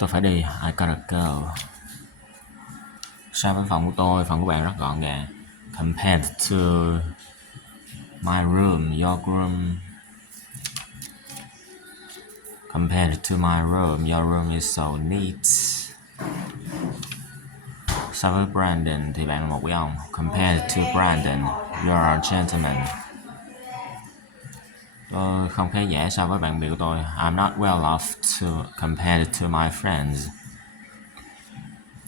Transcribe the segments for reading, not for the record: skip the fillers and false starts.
Tôi phải đi, I gotta go. So với phòng của tôi, phòng của bạn rất gọn gàng. Compared to my room, your room. Compared to my room, your room is so neat. So với Brandon thì bạn là một quý ông. Compared to Brandon, you're a gentleman. Tôi không khá giả so với bạn bè của tôi. I'm not well off compared to my friends.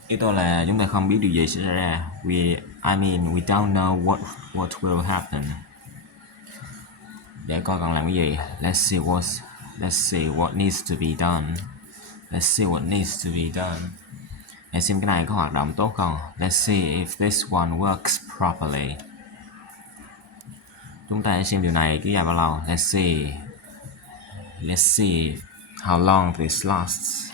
Ý tôi là chúng ta không biết điều gì sẽ xảy ra. We don't know what will happen. Để coi còn làm cái gì. Let's see what needs to be done. Let's see what needs to be done. Để xem cái này có hoạt động tốt không. Let's see if this one works properly. Chúng ta sẽ xem điều này kéo dài bao lâu. Let's see how long this lasts.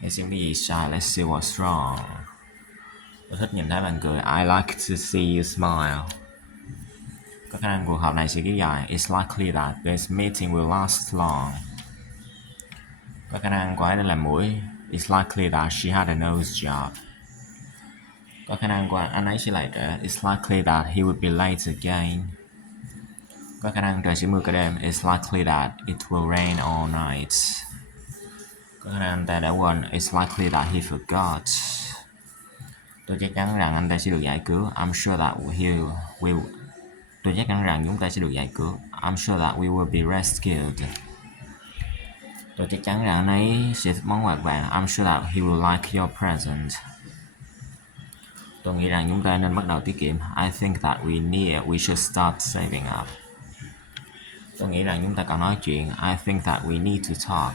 Để xem cái gì sai. Let's see what's wrong. Tôi thích nhìn thấy bạn cười. I like to see you smile. Có khả năng cuộc họp này sẽ kéo dài. It's likely that this meeting will last long. Có khả năng cô ấy đã làm mũi. It's likely that she had a nose job. Có khả năng anh ấy sẽ lại trễ. It's likely that he would be late again. Có khả năng trời sẽ mưa cả đêm. It's likely that it will rain all night. Có khả năng anh ta đã quên. It's likely that he forgot. Tôi chắc chắn rằng anh ta sẽ được giải cứu. I'm sure that Tôi chắc chắn rằng chúng ta sẽ được giải cứu. I'm sure that we will be rescued. Tôi chắc chắn rằng anh ấy sẽ thích món quà của bạn. I'm sure that he will like your present. Tôi nghĩ rằng chúng ta nên bắt đầu tiết kiệm. I think that we should start saving up. Tôi nghĩ rằng chúng ta cần nói chuyện. I think that we need to talk.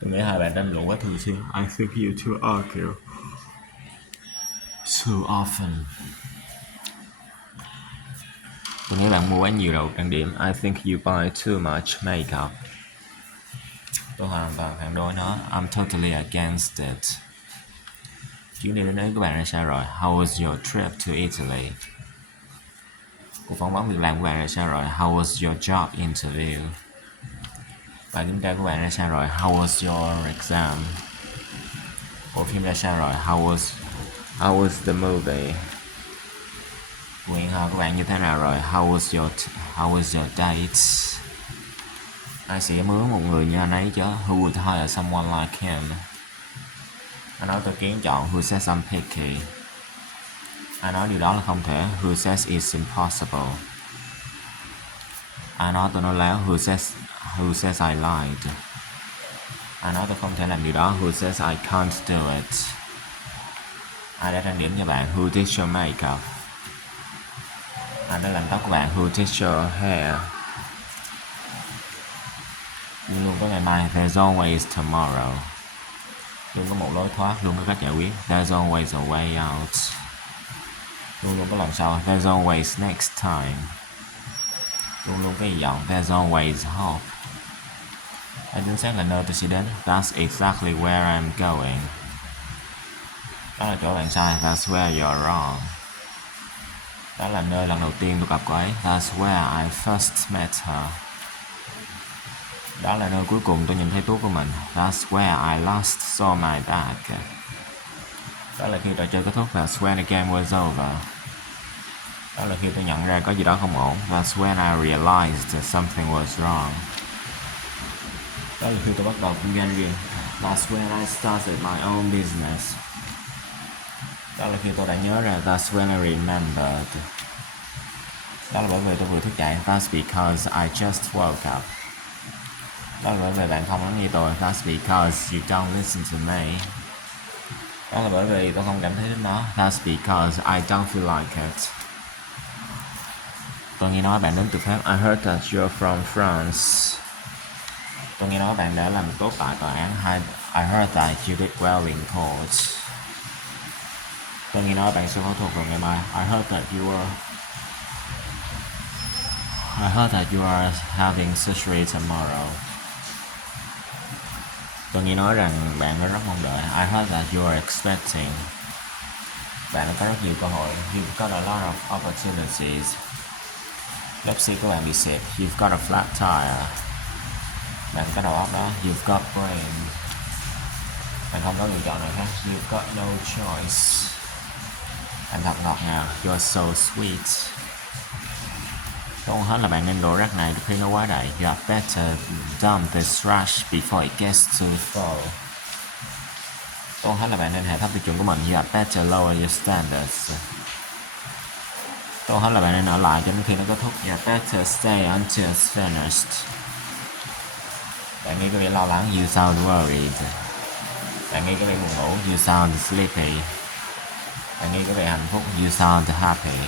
Tôi nghĩ hai bạn tranh luận quá thường xuyên. I think you two argue too often. Tôi nghĩ bạn mua quá nhiều đồ trang điểm. I think you buy too much makeup. Tôi hoàn toàn phản đối nó. I'm totally against it. Chuyến đi đến Ý của bạn ra sao rồi? How was your trip to Italy? Cuộc phỏng vấn việc làm của bạn ra sao rồi? How was your job interview? Bài kiểm tra của bạn ra sao rồi? How was your exam? Bộ phim ra sao rồi? How was the movie? Cuộc hẹn hò của bạn như thế nào rồi? How was your date? Ai sẽ mướn một người như anh ấy chứ? Who would hire someone like him? Anh nói tôi kiến chọn. Who says I'm picky? Ai nói điều đó là không thể. Who says it's impossible? Ai nói tôi nói láo. Who says I lied? Ai nói tôi không thể làm điều đó. Who says I can't do it? Ai đã trang điểm cho bạn? Who did your makeup? Ai đã làm tóc của bạn? Who did your hair? Luôn có ngày mai. There's always tomorrow. Luôn có một lối thoát, luôn có cách giải quyết. There's always a way out. Luôn có lần sau. There's always next time. Luôn có hy vọng. There's always hope. Hãy chính xác là nơi tôi sẽ đến. That's exactly where I'm going. Đó là chỗ bạn sai. That's where you're wrong. Đó là nơi lần đầu tiên tôi gặp cô ấy. That's where I first met her. Đó là nơi cuối cùng tôi nhìn thấy túi của mình. That's where I last saw my bag. Đó là khi trò chơi kết thúc. That's when the game was over. Đó là khi tôi nhận ra có gì đó không ổn. That's when I realized that something was wrong. Đó là khi tôi bắt đầu kinh doanh riêng. That's when I started my own business. Đó là khi tôi đã nhớ ra. That's when I remembered. Đó là bởi vì tôi vừa thức dậy. That's because I just woke up. Đó là bởi vì bạn không lắng nghe tôi. That's because you don't listen to me. Đó là bởi vì tôi không cảm thấy thích nó. That's because I don't feel like it. Tôi nghe nói bạn đến từ Pháp. I heard that you're from France. Tôi nghe nói bạn đã làm tốt tại tòa án. I heard that you did well in court. Tôi nghe nói bạn sẽ phẫu thuật vào ngày mai. I heard that you are having surgery tomorrow. Tôi nghe nói rằng bạn đã rất mong đợi. I heard that you are expecting. Bạn đã có rất nhiều cơ hội. You've got a lot of opportunities. Lớp xe của bạn bị xẹp. You've got a flat tire. Bạn có đầu óc đó. You've got brain. Bạn không có lựa chọn nào khác. You've got no choice. Bạn thật ngọt ngào. You're so sweet. Tốt hết là bạn nên đổ rác này khi nó quá đầy. You had better dump this trash before it gets too full. Tốt hết là bạn nên hạ thấp tiêu chuẩn của mình. You had better lower your standards. Tốt hết là bạn nên ở lại cho đến khi nó kết thúc. You had better stay until it's finished. Bạn nghe có vẻ lo lắng. You sound worried. Bạn nghe có vẻ buồn ngủ. You sound sleepy. Bạn nghe có vẻ hạnh phúc. You sound happy.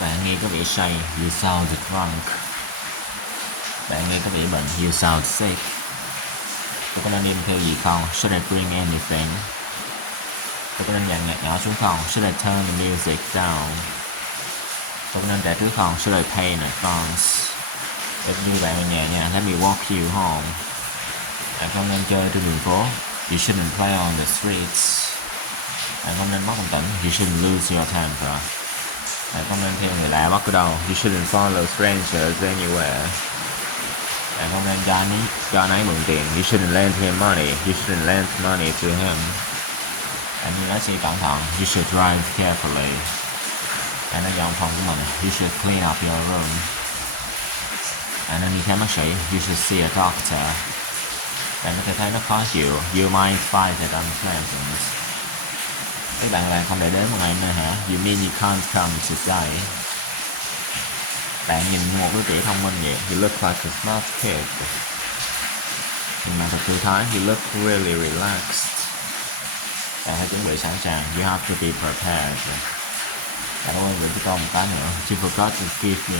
Bạn nghe có vẻ say. You sound drunk. Bạn nghe có vẻ bệnh. You sound sick. Tôi có nên đem theo gì không? Should I bring anything? Tôi có nên dàn nhạc nhỏ xuống không? Should I turn the music down? Tôi có nên trả trước không? Should I pay in advance? Để đưa bạn về nhà nha. Let me walk you home. Bạn không nên chơi trên đường phố. You shouldn't play on the streets. Bạn không nên mất bình tĩnh. You shouldn't lose your temper. Bạn không nên theo người lạ bất cứ đâu. You shouldn't follow strangers anywhere. Bạn không nên cho anh ấy mượn tiền. You shouldn't lend him money. You shouldn't lend money to him. Bạn nên lái xe cẩn thận. You should drive carefully. Bạn nên dọn phòng của mình. You should clean up your room. Bạn nên đi khám bác sĩ. You should see a doctor. Bạn có thể thấy nó khó chịu. You might find it unpleasant. Các bạn là không để đến một ngày nữa hả? You mean you can't come today? Bạn nhìn như một đứa trẻ thông minh vậy. You look like a smart kid. Nhưng mà thật thư thái. You look really relaxed. Bạn hãy chuẩn bị sẵn sàng. You have to be prepared. Bạn quên gửi cho con một cái nữa. You forgot to give me.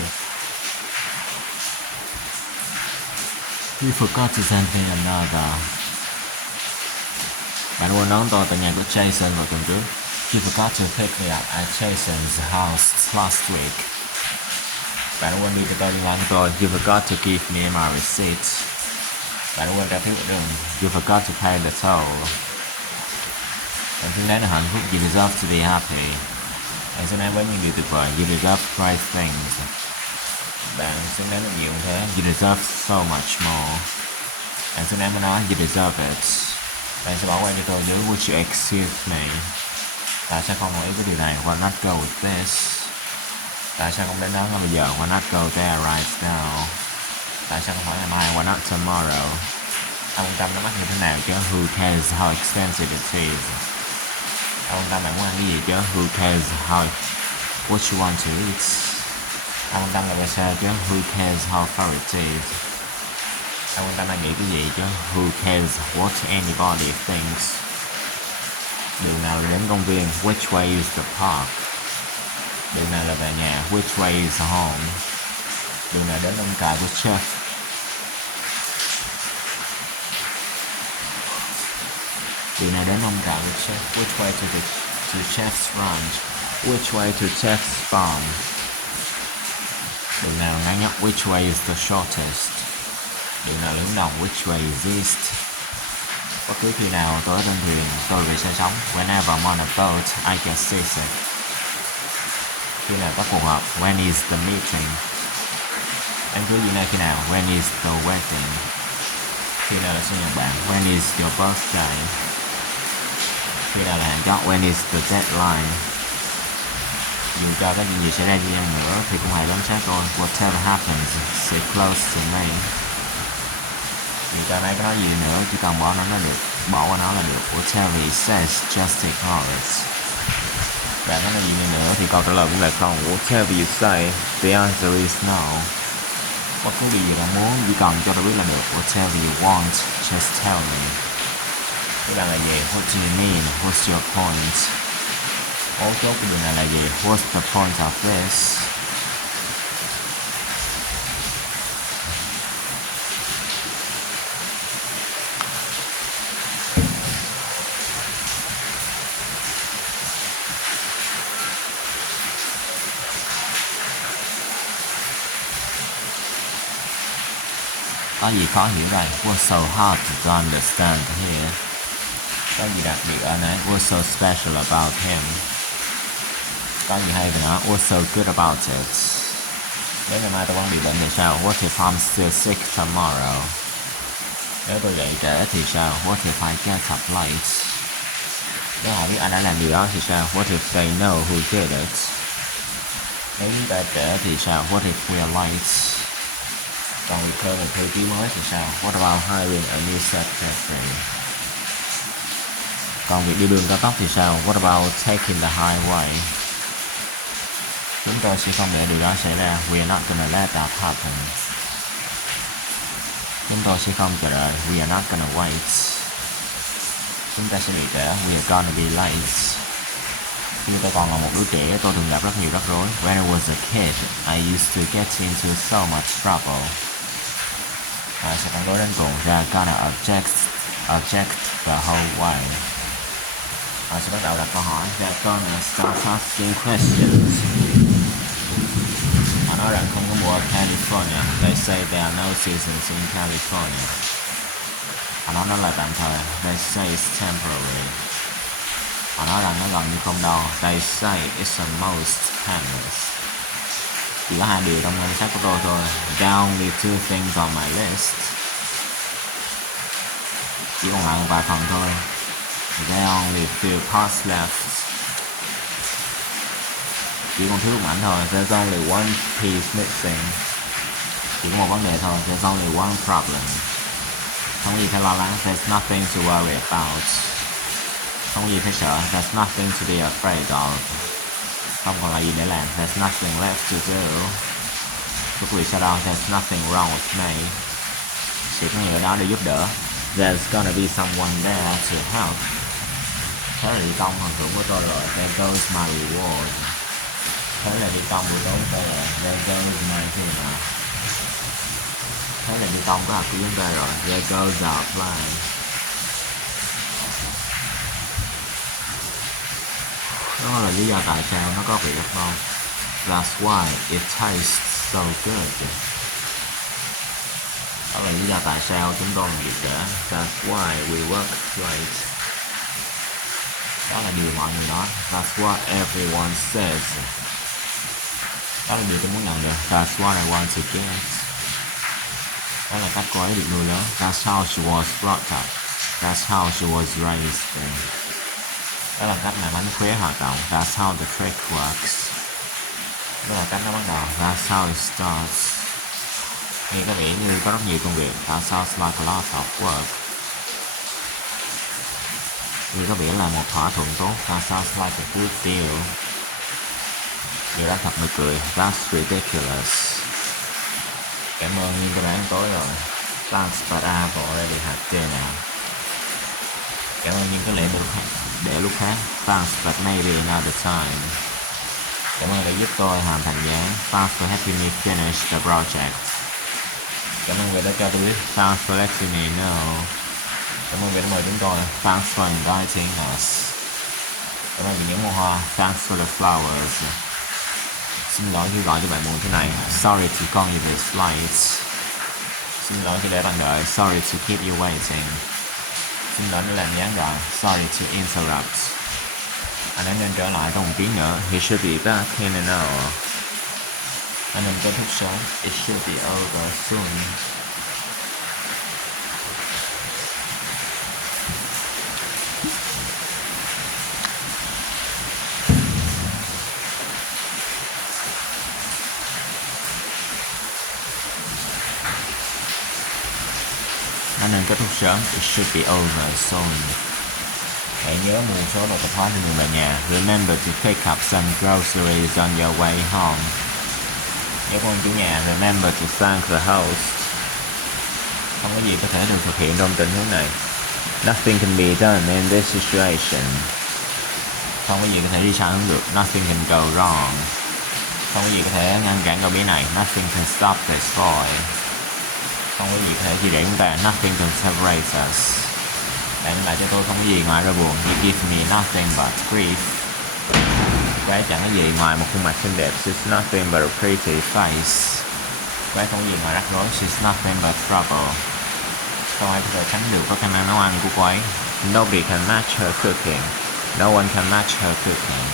You forgot to send me another. Bạn quên đón tôi tại nhà của Jason vào tuần trước. You forgot to pick me up at Jason's house last week. Bạn quên đi cho tôi liên quan của tôi. You forgot to give me my receipt. Bạn quên trả phiếu đường. You forgot to pay the toll. Bạn xứng đáng là hạnh phúc. You deserve to be happy. Bạn xứng đáng với những điều tuyệt vời. You deserve great things. Bạn xứng đáng được nhiều như thế. You deserve so much more. Bạn xứng đáng với nó. You deserve it. Bạn sẽ bỏ qua cho tôi dưới. Would you excuse me? Tại sao không đồng ý với điều này? Why not go with this? Tại sao không đến đó ngay bây giờ? Why not go there right now? Tại sao không phải ngày mai? Why not tomorrow? Ai quan tâm nó mắc như thế nào chứ? Who cares how expensive it is? Ai quan tâm bạn muốn ăn cái gì chứ? Who cares how what you want to eat? Ai quan tâm là về sao chứ? Who cares how far it is? Ai quan tâm bạn nghĩ cái gì chứ? Who cares what anybody thinks? Đường nào là đến công viên? Which way is the park? Đường nào là về nhà? Which way is home? Đường nào đến ông cài của chef? Đường nào đến ông cài của chef? Which way to chef's ranch? Which way to chef's farm? Đường nào ngắn nhất? Which way is the shortest? Đường nào hướng đông? Which way is east? Bất cứ khi nào tôi ở trên thuyền, tôi bị say sóng. Whenever I'm on a boat, I get seasick. Khi nào có cuộc họp? When is the meeting? Đám cưới diễn ra khi nào? When is the wedding? Khi nào là sinh nhật bạn? When is your birthday? Khi nào là hạn chót? When is the deadline? Dù cho cái gì xảy ra đi chăng nữa thì cũng hãy bám sát tôi. Whatever happens, stay close to me. Dù cho nãy có nói gì nữa, chỉ cần bỏ nó được, bỏ qua nó là được. Whatever he says, just ignore it. Bạn có nói gì nữa thì câu trả lời cũng là không. Whatever you say, the answer is no. Bất cứ điều gì bạn muốn, chỉ cần cho tôi biết là được. Whatever you want, just tell me. Cái bạn là gì? What do you mean? What's your point? Mấu chốt của điều này là gì? What's the point of this? Có gì khó hiểu đây? Was so hard to understand here. Có gì đặc biệt ở này? Was so special about him. Có gì hay về nó? Was so good about it. Nếu ngày mai tôi vẫn bị bệnh thì sao? What if I'm still sick tomorrow? Nếu tôi dậy trễ thì sao? What if I get up late? Nếu họ biết anh đã làm điều đó thì sao? What if they know who did it? Nếu chúng ta trễ thì sao? What if we are late? Còn việc thuê một thư ký mới thì sao? What about hiring a new secretary? Còn việc đi đường cao tốc thì sao? What about taking the highway? Chúng tôi sẽ không để điều đó xảy ra. We are not gonna let that happen. Chúng tôi sẽ không chờ đợi. We are not gonna wait. Chúng ta sẽ bị trễ. We are gonna be late. Khi tôi còn là một đứa trẻ, tôi thường gặp rất nhiều rắc rối. When I was a kid, I used to get into so much trouble. Họ sẽ phản đối đến cùng. They're gonna object the whole way. Họ sẽ bắt đầu đặt câu hỏi. They're gonna start asking questions. Họ nói rằng không có mùa ở California. They say there are no seasons in California. Họ nói nó là tạm thời. They say it's temporary. Họ nói rằng nó gần như không đâu. They say it's the most painless. Chỉ có hai điều trong danh sách của tôi thôi. There are only two things on my list. Chỉ còn lại một vài phần thôi. There are only few parts left. Chỉ còn thiếu một mảnh thôi. There's only one piece missing. Chỉ có một vấn đề thôi. There's only one problem. Không có gì phải lo lắng. There's nothing to worry about. Không có gì phải sợ. There's nothing to be afraid of. Không còn là gì để làm. There's nothing left to do. Thưa quý vị sau đó, there's nothing wrong with me. Sẽ có người ở đó để giúp đỡ. There's gonna be someone there to help. Thế là đi công phần thưởng của tôi rồi. There goes my reward. Thế là đi công buổi tối của tôi rồi. There goes my dinner. Thế là đi công có hạt của chúng ta rồi. There goes our plan. Đó là lý do tại sao nó có vị rất ngon. That's why it tastes so good. Đó là lý do tại sao chúng tôi làm việc trễ. That's why we work late. Đó là điều mọi người nói. That's what everyone says. Đó là điều tôi muốn nhận được. That's what I want to get. Đó là cách cô ấy được nuôi lớn. That's how she was brought up. That's how she was raised. Đó là cách mà mánh khóe hoạt động. That's how the trick works. Đó là cách nó bắt đầu. That's how it starts. Nghe có vẻ như có rất nhiều công việc. That sounds like a lot of work. Nghe có vẻ là một thỏa thuận tốt. That sounds like a good deal. Điều đó thật nực cười. That's ridiculous. Cảm ơn nhưng tôi đã ăn tối rồi. Thanks but I've already had dinner. Cảm ơn nhưng có lẽ để lúc khác. Thanks but maybe another time. Cảm ơn đã giúp tôi hoàn thành dự án. Thanks for helping me finish the project. Cảm ơn vì đã cho tôi biết. Thanks for letting me know. Cảm ơn vì đã mời chúng tôi. Thanks for inviting us. Cảm ơn vì những bông hoa. Thanks for the flowers. Xin lỗi khi gọi cho bạn buồn thế này. Sorry to call you this late. Xin lỗi khi để bạn đợi. Sorry to keep you waiting. Xin lỗi đã làm gián đoạn. Sorry to interrupt. Anh ấy nên trở lại trong 1 tiếng nữa. He should be back in an hour. Anh nên kết thúc sớm. It should be over soon. Anh nên kết thúc sớm. It should be over soon. Hãy nhớ mua một số đồ tập hóa trên đường về nhà. Remember to pick up some groceries on your way home. Nhớ con chủ nhà. Remember to thank the host. Không có gì có thể được thực hiện trong tình huống này. Nothing can be done in this situation. Không có gì có thể đi sai hướng được. Nothing can go wrong. Không có gì có thể ngăn cản cậu bé này. Nothing can stop this boy. Không có gì có thể chia rẽ chúng ta. Nothing can separate us. Bạn lại cho tôi không có gì ngoài nỗi buồn. You give me nothing but grief. Cái chẳng có gì ngoài một khuôn mặt xinh đẹp. It's nothing but a pretty face. Cô ấy không có gì ngoài rắc rối. She's nothing but trouble. Không ai có thể tránh được có khả năng nấu ăn của cô ấy. Nobody can match her cooking. No one can match her cooking.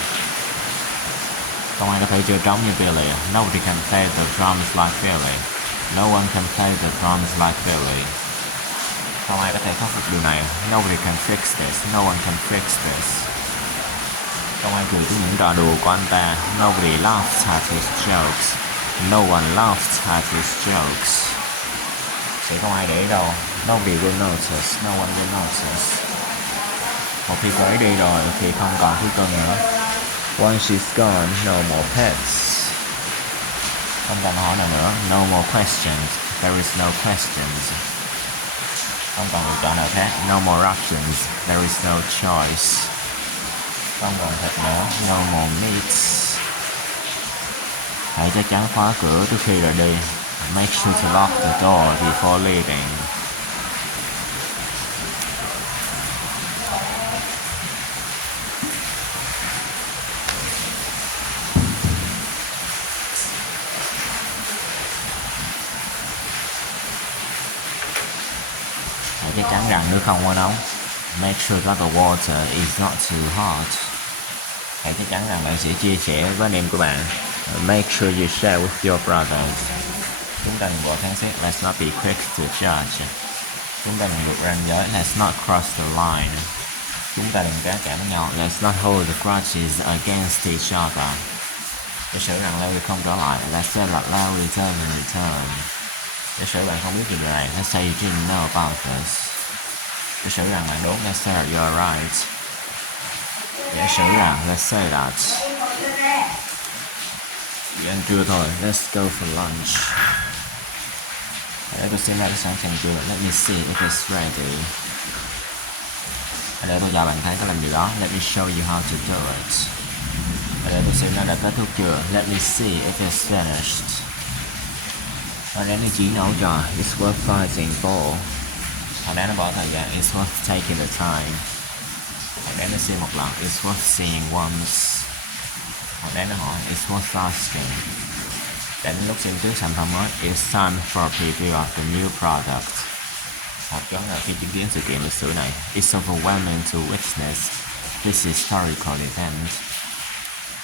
Không ai có thể chơi trống như Billy. Nobody can play the drums like Billy. No one can play the drums like Billy. Không ai có thể khắc phục điều này. Nobody can fix this. No one can fix this. Không ai cười với những trò đùa của anh ta. Nobody laughs at his jokes. No one laughs at his jokes. Sẽ không ai để ý đâu. Nobody will notice. No one will notice. Một khi cô ấy đi rồi thì không còn thú cưng nữa. Once she's gone, no more pets. Không cần hỏi nào nữa. No more questions. There is no questions. Không còn lựa chọn nào khác. No more options. There is no choice. Không còn thịt nữa. No more meats. Hãy chắc chắn khóa cửa trước khi rời đi. Make sure to lock the door before leaving. Hãy chắc chắn rằng nước không quá nóng. Make sure that the water is not too hot. Hãy chắc chắn rằng bạn sẽ chia sẻ với anh em của bạn. Make sure you share with your brothers. Chúng ta đừng vội phán xét. Let's not be quick to judge. Chúng ta đừng vượt ranh giới. Let's not cross the line. Chúng ta đừng cá cảm với nhau. Let's not hold the grudges against each other. Giả sử rằng Larry không trở lại. Let's say that Larry doesn't return. Giả sử bạn không biết điều này. Let's say you didn't know about this. Giả sử rằng bạn đúng. Let's say that you're right. Giả sử rằng let's say that. Chỉ ăn trưa thôi. Let's go for lunch. Để tôi xem lại cái sẵn sàng trưa. Let me see if it's ready. Để tôi cho bạn thấy có làm điều đó. Let me show you how to do it. Để tôi xem nó đã kết thúc chưa. Let me see if it's finished. Nó đáng để chỉ nấu trò. It's worth fighting for. Họ đáng nó bỏ thời gian. It's worth taking the time. Họ đáng nó xem một lần. It's worth seeing once. Họ đáng nó hỏi. It's worth asking. Đến lúc xem trước sản phẩm mới. It's time for a preview of the new product. Hoặc giống là khi chứng kiến sự kiện lịch sử này. It's overwhelming to witness this historical event.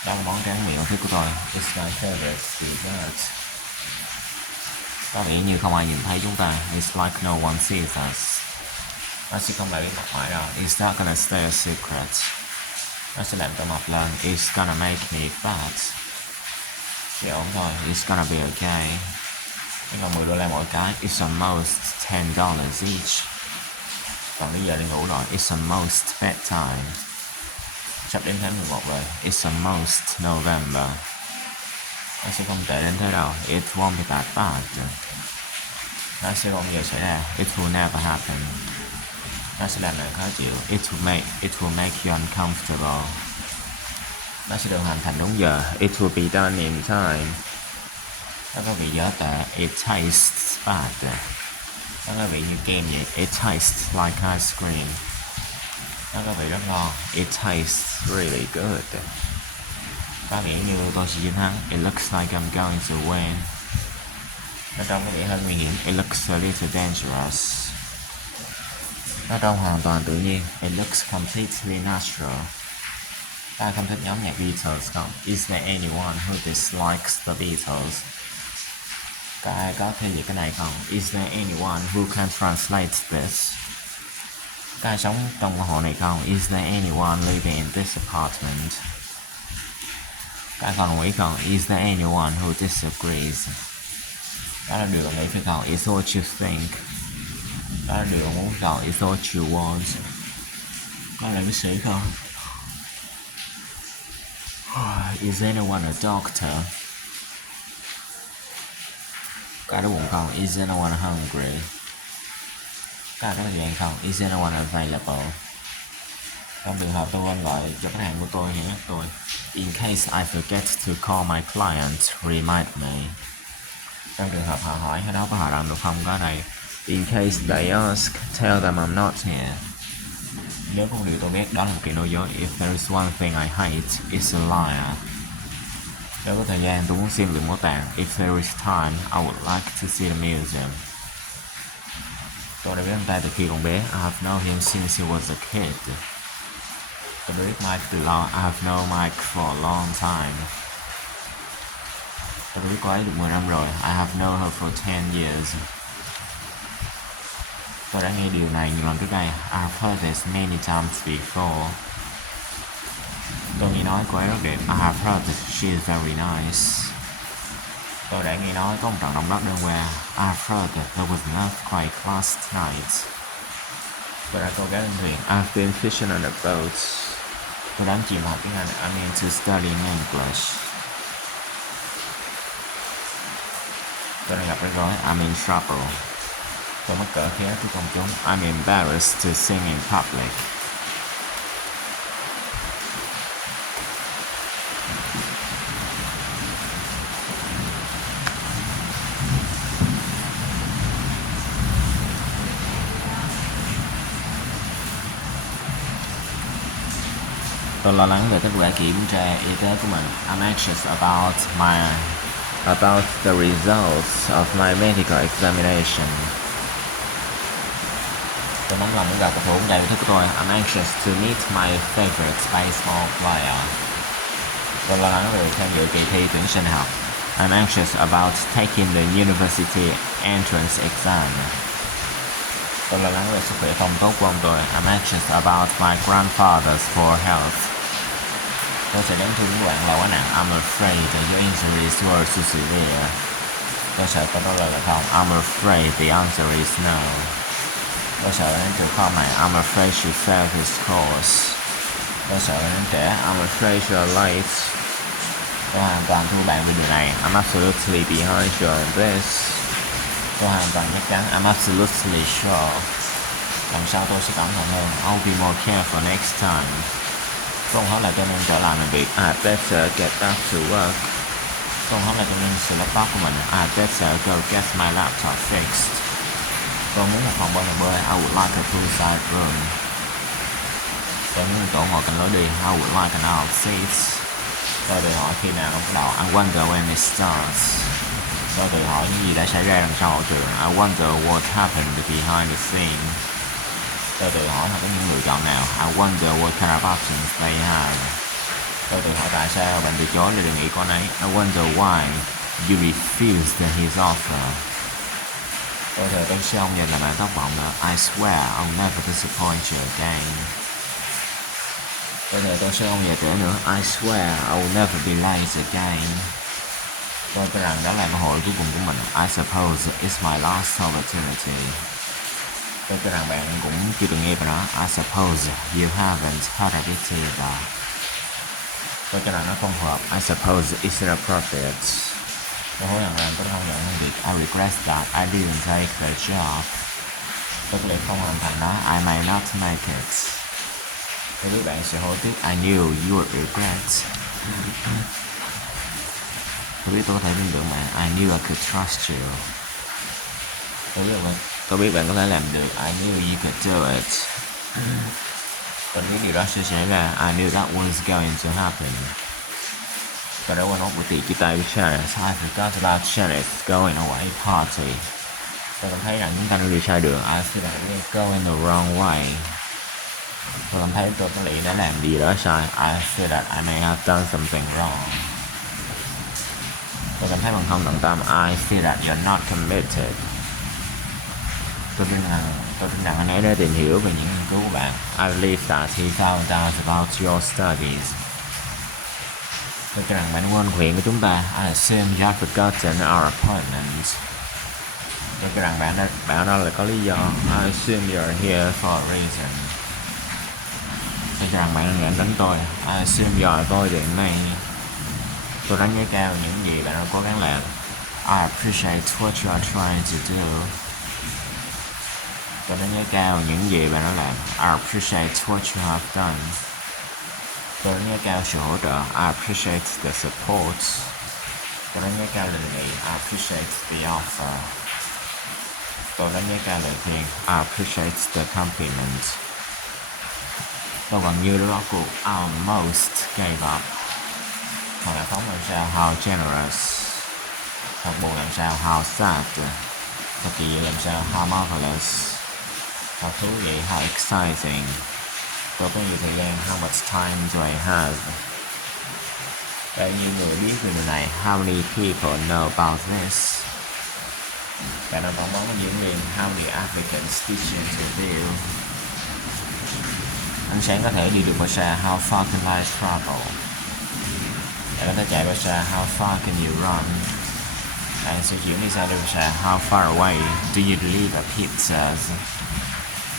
Đó là món tráng miệng thích của tôi. It's my favorite dessert. Có vẻ như không ai nhìn thấy chúng ta. It's like no one sees us. Nó sẽ không lại bí mật mãi đâu. It's not gonna stay a secret. Nó sẽ làm tôi mập lên. It's gonna make me fat. Sẽ ổn thôi. It's gonna be okay. Nó còn $10 mỗi cái. It's almost $10 each. Còn bây giờ đi ngủ rồi. It's almost bedtime. Sắp đến tháng 11 rồi. It's almost November. Nó sẽ không tệ đến thế đâu. It won't be that bad. Nó sẽ không bao giờ xảy ra. It will never happen. Nó sẽ làm bạn khó chịu. It will make you uncomfortable. Nó sẽ được hoàn thành đúng giờ. It will be done in time. Nó có vị dở tệ. It tastes bad. Nó có vị như kem vậy. It tastes like ice cream. Nó có vị rất ngon. It tastes really good. Có vẻ như tôi sẽ chiến thắng. It looks like I'm going to win. Nó trông có vẻ hơi nguy hiểm. It looks a little dangerous. Nó trông hoàn toàn tự nhiên. It looks completely natural. Ta không thích nhóm nhạc Beatles không? Is there anyone who dislikes the Beatles? Có ai có thể dịch cái này không? Is there anyone who can translate this? Có ai sống trong căn hộ này không? Is there anyone living in this apartment? Có ai còn đồng ý không? Is there anyone who disagrees? Đó là điều đồng ý phải không? It's what you think. Đó là điều muốn không? It's what you want. Có là bác sĩ không? Is anyone a doctor? Có ai đói bụng không? Is anyone hungry? Có ai có thời gian không? Is anyone available? Trong trường hợp tôi quên gọi cho khách hàng của tôi thì nhắc tôi. In case I forget to call my client, remind me. Trong trường hợp họ hỏi cái đó có hoạt động được không? Có này. In case they ask, tell them I'm not here. Nếu có một điều tôi biết đó là một kiện nói dối. If there is one thing I hate, it's a liar. Nếu có thời gian tôi muốn xem viện bảo tàng. If there is time, I would like to see the museum. Tôi đã biết anh ta từ khi còn bé. I have known him since he was a kid. Tôi đã biết Mike từ lâu. I have known Mike for a long time. Tôi đã biết cô ấy được 10 năm rồi. I have known her for 10 years. Tôi đã nghe điều này nhiều lần trước đây. I have heard this many times before. Tôi nghe nói cô ấy rất đẹp. I have heard that she is very nice. Tôi đã nghe nói có một trận động đất đêm qua. I have heard that there was an earthquake last night. Tôi đã câu cá trên thuyền. I have been fishing on a boat. Tôi đã chìm học tiếng Anh. I mean to study in English. Tôi đang gặp rắc rối. I'm in trouble. Tôi mắc cỡ khé trước công chúng. I'm embarrassed to sing in public. Tôi lo lắng về kết quả kiểm tra y tế của mình. I'm anxious about the results of my medical examination. Tôi nóng lòng muốn gặp cầu thủ bóng chày yêu thích của tôi. I'm anxious to meet my favorite baseball player. Tôi lo lắng về tham dự kỳ thi tuyển sinh học. I'm anxious about taking the university entrance exam. Tôi lo lắng về sức khỏe không tốt của ông tôi. I'm anxious about my grandfather's poor health. Tôi sẽ đáng thương các bạn là quá nặng. I'm afraid that your injuries were too severe. Tôi sợ câu trả lời là không. I'm afraid the answer is no. Tôi sợ đến trừ kho này. I'm afraid she failed his course. Tôi sợ đến trễ. I'm afraid you're late. Tôi hoàn toàn thua bạn về điều này. I'm absolutely behind you on this. Tôi hoàn toàn chắc chắn. I'm absolutely sure. Lần sau tôi sẽ cẩn thận hơn. I'll be more careful next time. Không hết là cho nên trở lại làm việc. I better get back to work. Không hết là cho nên sửa laptop của mình. I better go get my laptop fixed. Tôi muốn một phòng bơi bơi. I would like a poolside room. Tôi muốn một chỗ ngồi cạnh lối đi. I would like an aisle seat. Tôi tự hỏi khi nào nó bắt đầu. I wonder when it starts. Tôi tự hỏi những gì đã xảy ra đằng sau hậu trường. I wonder what happened behind the scene. Tôi tự hỏi họ có những lựa chọn nào. I wonder what kind of options they have. Tôi tự hỏi tại sao bạn từ chối lời đề nghị của anh ấy. I wonder why you refused his offer. Tôi sẽ không dành là bạn thất vọng nữa. I swear I'll never disappoint you again. Tôi sẽ không về trễ nữa. I swear I'll never be late again. Tôi cho rằng đó là cơ hội cuối cùng của mình. I suppose it's my last opportunity. Tôi cho rằng bạn cũng chưa từng nghe về nó. I suppose you haven't heard of it either. Tôi cho rằng nó không hợp. I suppose it's inappropriate. Tôi hối hận rằng tôi không nhận công việc. I regret that I didn't take the job. Tôi có lẽ không hoàn thành nó. I may not make it. Tôi biết bạn sẽ hối tiếc. I knew you would regret. Tôi biết tôi có thể tin tưởng bạn. I knew I could trust you. Tôi biết bạn có thể làm được. I knew you could do it. Tôi biết điều đó sẽ xảy ra. I knew that was going to happen. Tôi đã quên mất buổi tiệc chia tay với Shanice. I forgot about Shanice going away party. Tôi cảm thấy rằng chúng ta đang đi sai đường. I feel like we're going the wrong way. Tôi cảm thấy tôi có lẽ đã làm gì đó sai. I feel that I may have done something wrong. Tôi cảm thấy bằng không tận tâm. I feel that you're not committed. Tôi tin rằng anh ấy đã tìm hiểu về những nghiên cứu của bạn. I believe that he found out about your studies. Tôi cho rằng bạn đã quên chuyện của chúng ta. I assume you have forgotten our appointment. Tôi cho rằng bạn đó là có lý do. I assume you're here for a reason. Tôi cho rằng bạn đang đánh tôi. I assume you're avoiding me. Tôi đánh giá cao những gì bạn đã cố gắng làm. I appreciate what you are trying to do. Tôi đánh giá cao những gì bạn đã làm. I appreciate what you have done. Tôi đánh giá cao sự hỗ trợ. I appreciate the support. Tôi đánh giá cao lời đề nghị. I appreciate the offer. Tôi đánh giá cao lời khuyên. I appreciate the compliment. Tôi gần như đã bỏ cuộc. I almost gave up. Học lạc phóng làm sao how generous. Học buồn làm sao how sad. Học kỳ diệu làm sao how marvelous. Học thú vị how exciting. Tôi có nhiều thời gian how much time do I have. Bao nhiêu người biết về điều này, how many people know about this. Khả năng phỏng vấn diễn viên, how many applicants did you interview. Ánh sáng có thể đi được bao xa, how far can light travel. Bạn có thể chạy bao xa, how far can you run. Bạn sẽ chuyển đi xa được bao xa, how far away do you deliver pizzas.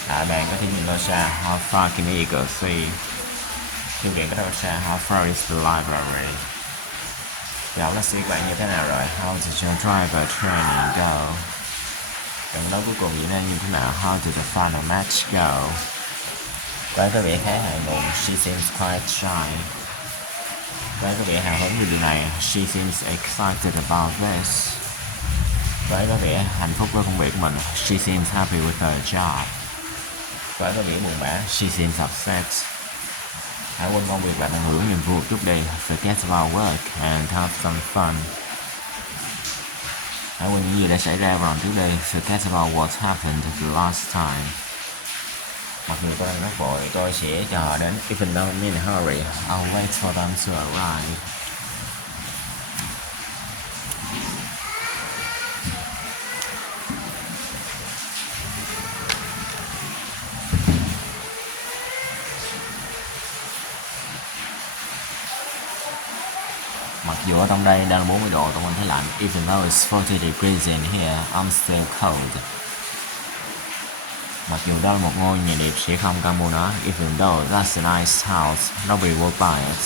Bạn có thể nhìn bao xa, how far can you go see. Thư viện có bao xa, how far is the library. Giáo là sĩ quan như thế nào rồi, how did your driver training go. Trận đấu cuối cùng diễn ra như thế nào, how did the final match go. Cô ấy có vẻ khá ngại ngùng, she seems quite shy. Cô ấy có vẻ hào hứng về điều này, she seems excited about this. Cô ấy có vẻ hạnh phúc với công việc của mình, she seems happy with her job. Cô ấy có vẻ buồn bã, she seems upset. Hãy quên công việc và tận hưởng niềm vui chút đi, forget about work and have some fun. Hãy quên những gì đã xảy ra vào lần trước đây, forget about what happened the last time. Mặc dù tôi đang rất vội, tôi sẽ chờ đến even though I'm in a hurry, I'll wait for them to arrive. Mặc dù ở trong đây đang 40 độ, tôi vẫn thấy lạnh. Even though it's 40 degrees in here, I'm still cold. Mặc dù đó là một ngôi nhà đẹp, sẽ không cần mua nó. Even though that's a nice house, nobody will buy it.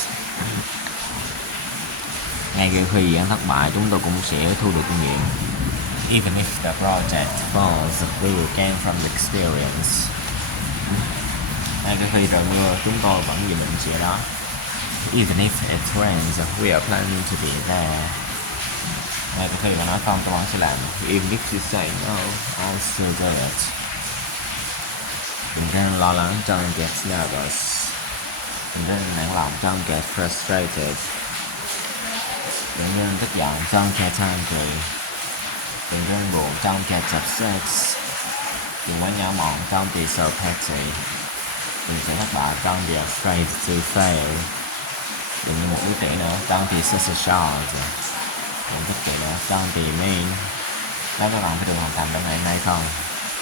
Ngay cả khi dự án thất bại, chúng tôi cũng sẽ thu được kinh nghiệm. Even if the project falls, we will gain from the experience. Ngay cả khi trời mưa, chúng tôi vẫn dự định sẽ đó. Even if it rains, we are planning to be there. Ngay cả khi mà nói không, tôi vẫn sẽ làm. Even if you say no, I'll still do it. Đừng nên lo lắng, don't get nervous. Đừng nên nản lòng, don't get frustrated. Đừng nên tức giận, don't get angry. Đừng nên buồn, don't get upset. Đừng quá nhỏ mọn, don't be so petty. Đừng sẽ thất bại, don't be afraid to fail. Đừng như một đứa trẻ nữa, don't be such a child. Đừng thích trẻ nữa, don't be mean. Đó các bạn phải được hoàn thành trong ngày hôm nay không?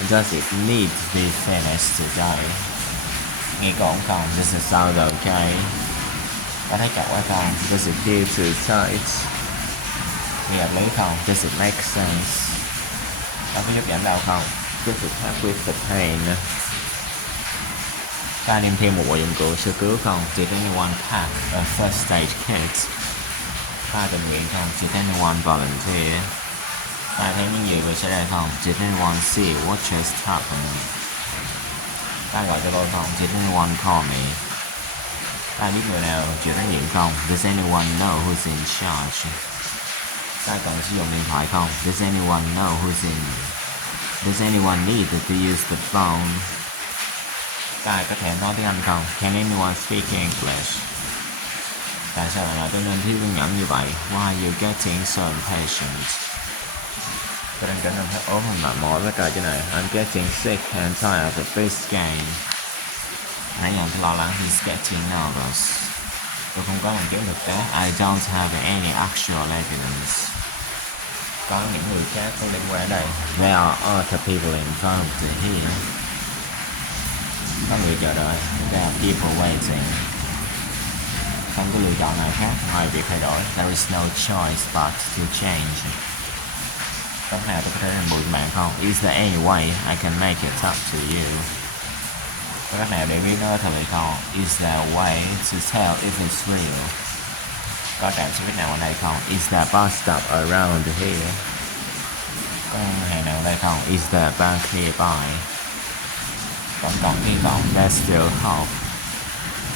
Does it need to be finished today? Nghe có ổn không? Does it sound okay? Có thấy chặt quá không? Does it feel too tight? Nghe hợp lý không? Does it make sense? Có giúp giảm đau không? Does it help with the pain? Có ai đem theo một bộ dụng cụ sơ cứu không? Did anyone pack a first aid kit? Có ai tình nguyện không? Did anyone volunteer? Có ai thấy những gì vừa xảy ra không? Did anyone see what just happened? Có ai gọi cho tôi không? Did anyone call me? Có ai biết người nào chịu trách nhiệm không? Does anyone know who's in charge? Có ai cần sử dụng điện thoại không? Does anyone know who's in? Does anyone need to use the phone? Có ai có thể nói tiếng Anh không? Can anyone speak English? Tại sao bạn lại trở nên thiếu kiên nhẫn như vậy? Why are you getting so impatient? Tôi đang trở nên thấy ốm và mệt mỏi với trò chơi này. I'm getting sick and tired of this game. Nãy giờ tôi lo lắng. He's getting nervous. Tôi không có bằng chứng thực tế. I don't have any actual evidence. Có những người khác có liên quan ở đây. There are other people involved here. Có người chờ đợi. There are people waiting. Không có lựa chọn nào khác ngoài việc thay đổi. There is no choice but to change. Có nào tôi có thể làm bụi bạn không? Is there any way I can make it up to you? Có cách nào để biết nó thật hay không? Is there a way to tell if it's real? Có trạm xe buýt nào ở đây không? Is there a bus stop around here? Có ngân hàng nào ở đây không? Is there a bank nearby? Vẫn còn hy vọng. There's still hope.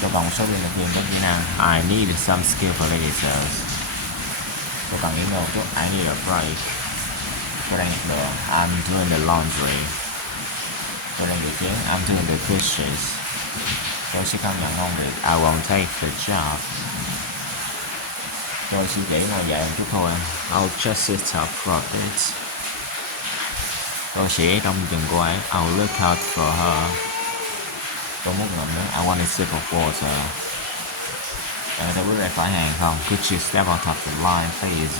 Tôi còn một số biên tập viên có kỹ năng. I need some skillful editors. Tôi cần nghỉ ngơi một chút. I need a break. Tôi đang nhặt đồ. I'm doing the laundry. Tôi đang rửa chén. I'm doing the dishes. Tôi sẽ không nhận công việc. I won't take the job. Tôi suy nghĩ ngồi dậy một chút thôi. I'll just sit up for a bit. Tôi sẽ trông chừng cô ấy. I'll look out for her. Tôi muốn ngậm nước. I want a sip of water. Bạn có thể bước ra khỏi hàng không? Could you step out of the line, please?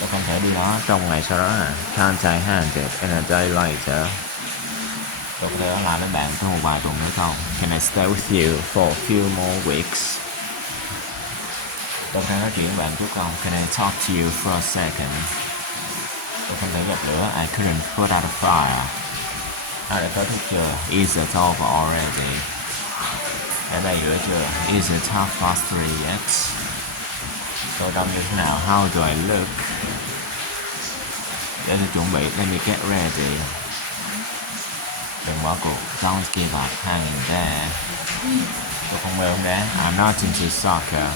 Tôi không thể đi đó trong ngày sau đó à? Can't I hand it in a day later? Tôi có thể ở lại với bạn trong một vài tuần nữa không? Can I stay with you for a few more weeks? Tôi có thể nói chuyện với bạn chút không? Can I talk to you for a second? Tôi không thể dập lửa. I couldn't put out a fire. Đã kết thúc chưa? Is it over already? Đã đầy lửa chưa? Is it half past 3 yet? Tôi trông như thế nào? How do I look? Để tôi chuẩn bị. Let me get ready. Đừng bỏ cuộc. Don't give up hanging there. Tôi không mê bóng đá. I'm not into soccer.